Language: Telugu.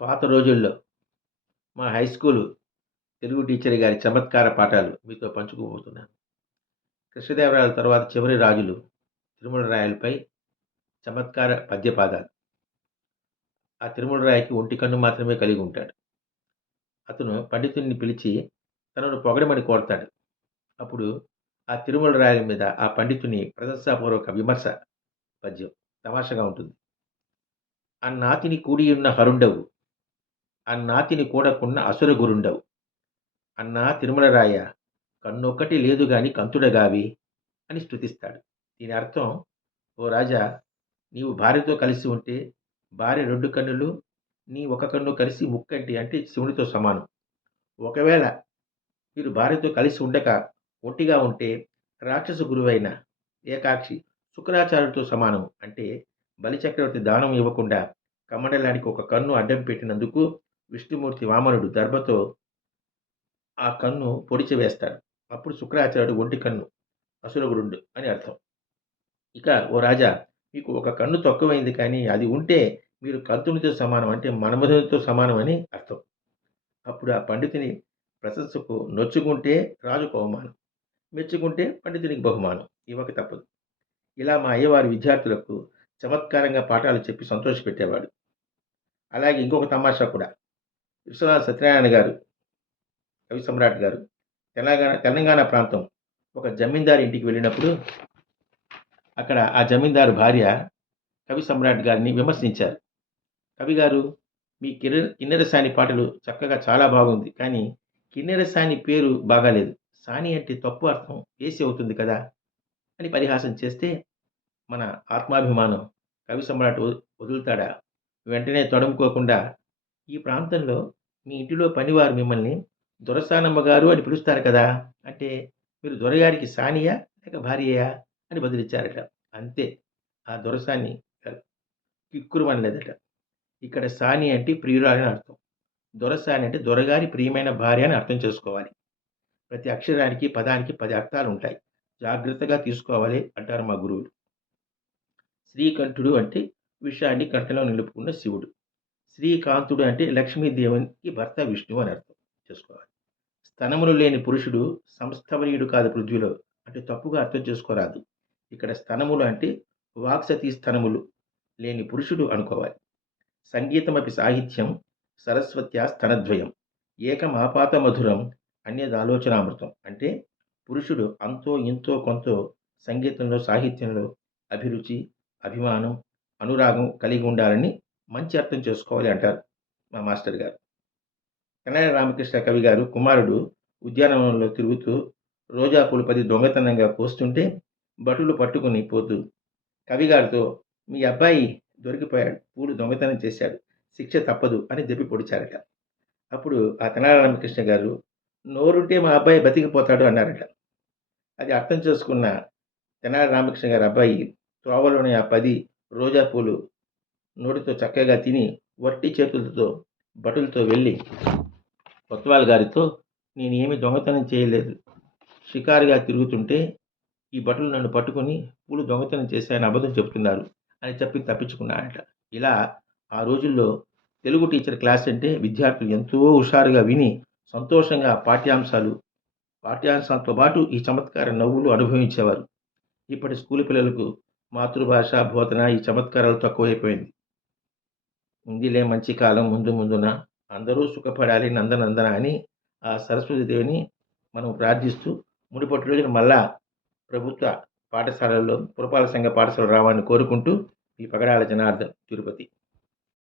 పాత రోజుల్లో మా హై స్కూలు తెలుగు టీచర్ గారి చమత్కార పాఠాలు మీతో పంచుకోబోతున్నాను. కృష్ణదేవరాయల తర్వాత చివరి రాజులు తిరుమల రాయలపై చమత్కార పద్యపాదాలు. ఆ తిరుమల రాయకి ఒంటి కన్ను మాత్రమే కలిగి ఉంటాడు. అతను పండితుడిని పిలిచి తనను పొగడమని కోరతాడు. అప్పుడు ఆ తిరుమల రాయల మీద ఆ పండితుని ప్రశంసాపూర్వక విమర్శ పద్యం తమాషగా ఉంటుంది. ఆ నాతిని కూడియున్న హరుండవు అన్నాతిని కూడకున్న అసురగురుండవు అన్నా తిరుమల రాయ కన్నొక్కటి లేదు గాని కంతుడగావి అని స్తుతిస్తాడు. దీని అర్థం ఓ రాజా నీవు భార్యతో కలిసి ఉంటే భార్య రెండు కన్నులు నీ ఒక కన్ను కలిసి ముక్కంటి అంటే శివునితో సమానం. ఒకవేళ మీరు భార్యతో కలిసి ఉండక ఒంటిగా ఉంటే రాక్షస గురువైన ఏకాక్షి శుక్రాచార్యుడితో సమానం. అంటే బలిచక్రవర్తి దానం ఇవ్వకుండా కమండలానికి ఒక కన్ను అడ్డం పెట్టినందుకు విష్ణుమూర్తి వామనుడు దర్భతో ఆ కన్ను పొడిచి వేస్తాడు అప్పుడు శుక్రాచార్యుడు ఒంటి కన్ను అసురగురుండు అని అర్థం. ఇక ఓ రాజా మీకు ఒక కన్ను తక్కువైంది కానీ అది ఉంటే మీరు కంతునితో సమానం అంటే మనమధునితో సమానం అని అర్థం. అప్పుడు ఆ పండితుని ప్రశంసకు నొచ్చుకుంటే రాజుకు అవమానం. మెచ్చుకుంటే పండితునికి బహుమానం. ఇవ్వక తప్పదు. ఇలా మా అయ్యవారి విద్యార్థులకు చమత్కారంగా పాఠాలు చెప్పి సంతోషపెట్టేవాడు. అలాగే ఇంకొక తమాషా కూడా. విశ్వనాథ్ సత్యనారాయణ గారు కవి సమ్రాట్ గారు తెలంగాణ తెలంగాణ ప్రాంతం ఒక జమీందారు ఇంటికి వెళ్ళినప్పుడు అక్కడ ఆ జమీందారు భార్య కవి సమ్రాట్ గారిని విమర్శించారు. కవి గారు మీ కిర కిన్నెర సాని పాటలు చక్కగా చాలా బాగుంది కానీ కిన్నెర సాని పేరు బాగాలేదు. సాని అంటే తప్పు అర్థం వేసి అవుతుంది కదా అని పరిహాసం చేస్తే మన ఆత్మాభిమానం కవి సమ్రాట్ వదులుతాడా? వెంటనే తడుముకోకుండా ఈ ప్రాంతంలో మీ ఇంటిలో పనివారు మిమ్మల్ని దొరసానమ్మ గారు అని పిలుస్తారు కదా అంటే మీరు దొరగారికి సానియా లేక భార్యయా అని బదిలిచ్చారట. అంతే ఆ దొరసాన్ని కిక్కురుమనలేదట ఇక్కడ సాని అంటే ప్రియురాలని అర్థం. దొరసాని అంటే దొరగారి ప్రియమైన భార్య అని అర్థం చేసుకోవాలి. ప్రతి అక్షరానికి పదానికి పది అర్థాలు ఉంటాయి జాగ్రత్తగా తీసుకోవాలి అంటారు మా గురువులు. శ్రీకంఠుడు అంటే విషయాన్ని కంఠలో నిలుపుకున్న శివుడు. శ్రీకాంతుడు అంటే లక్ష్మీదేవునికి భర్త విష్ణువు అని అర్థం. చేసుకోవాలి. స్తనములు లేని పురుషుడు సంస్థవనీయుడు కాదు పృథ్వీలో. అంటే తప్పుగా అర్థం చేసుకోరాదు. ఇక్కడ స్తనములు అంటే వాక్సతీ స్తనములు లేని పురుషుడు అనుకోవాలి. సంగీతమపి సాహిత్యం సరస్వత్యా స్తనద్వయం ఏకమాపాత మధురం అన్యదాలోచనామృతం. అంటే పురుషుడు అంతో ఇంతో కొంతో సంగీతంలో సాహిత్యంలో అభిరుచి అభిమానం అనురాగం కలిగి ఉండాలని మంచి అర్థం చేసుకోవాలి అంటారు మా మాస్టర్ గారు. కన్నయ్య రామకృష్ణ కవి గారు కుమారుడు ఉద్యానవనంలో తిరుగుతూ రోజా పూలు పది దొంగతనంగా పోస్తుంటే భటులు పట్టుకుని పోతూ కవిగారితో మీ అబ్బాయి దొరికిపోయాడు పూలు దొంగతనం చేశాడు శిక్ష తప్పదు అని దెప్పి పొడిచారట. అప్పుడు ఆ కన్నడ రామకృష్ణ గారు నోరుంటే మా అబ్బాయి బతికిపోతాడు అన్నారట. అది అర్థం చేసుకున్న తెనాల రామకృష్ణ గారి అబ్బాయి త్రోవలోని ఆ పది రోజా పూలు నోటితో చక్కగా తిని వట్టి చేతులతో బటులతో వెళ్ళి కొత్వాల్ గారితో నేను ఏమి దొంగతనం చేయలేదు. షికారుగా తిరుగుతుంటే ఈ బటులు నన్ను పట్టుకొని పూలు దొంగతనం చేశాయని అబద్ధం చెప్తున్నారు అని చెప్పి తప్పించుకున్నాడట. ఇలా ఆ రోజుల్లో తెలుగు టీచర్ క్లాస్ అంటే విద్యార్థులు ఎంతో హుషారుగా విని సంతోషంగా పాఠ్యాంశాలు పాఠ్యాంశాలతో పాటు ఈ చమత్కార నవ్వులు అనుభవించేవారు. ఇప్పటి స్కూల్ పిల్లలకు మాతృభాష బోధన ఈ చమత్కారాలు తక్కువైపోయింది. ఉందిలే మంచి కాలం ముందు ముందున. అందరూ సుఖపడాలి నందనందన అని ఆ సరస్వతిదేవిని మనం ప్రార్థిస్తూ ముడిపటి రోజున మళ్ళా ప్రభుత్వ పాఠశాలల్లో పురపాలక సంఘ పాఠశాల రావాలని కోరుకుంటూ ఈ పగడాల జనార్దన్ తిరుపతి.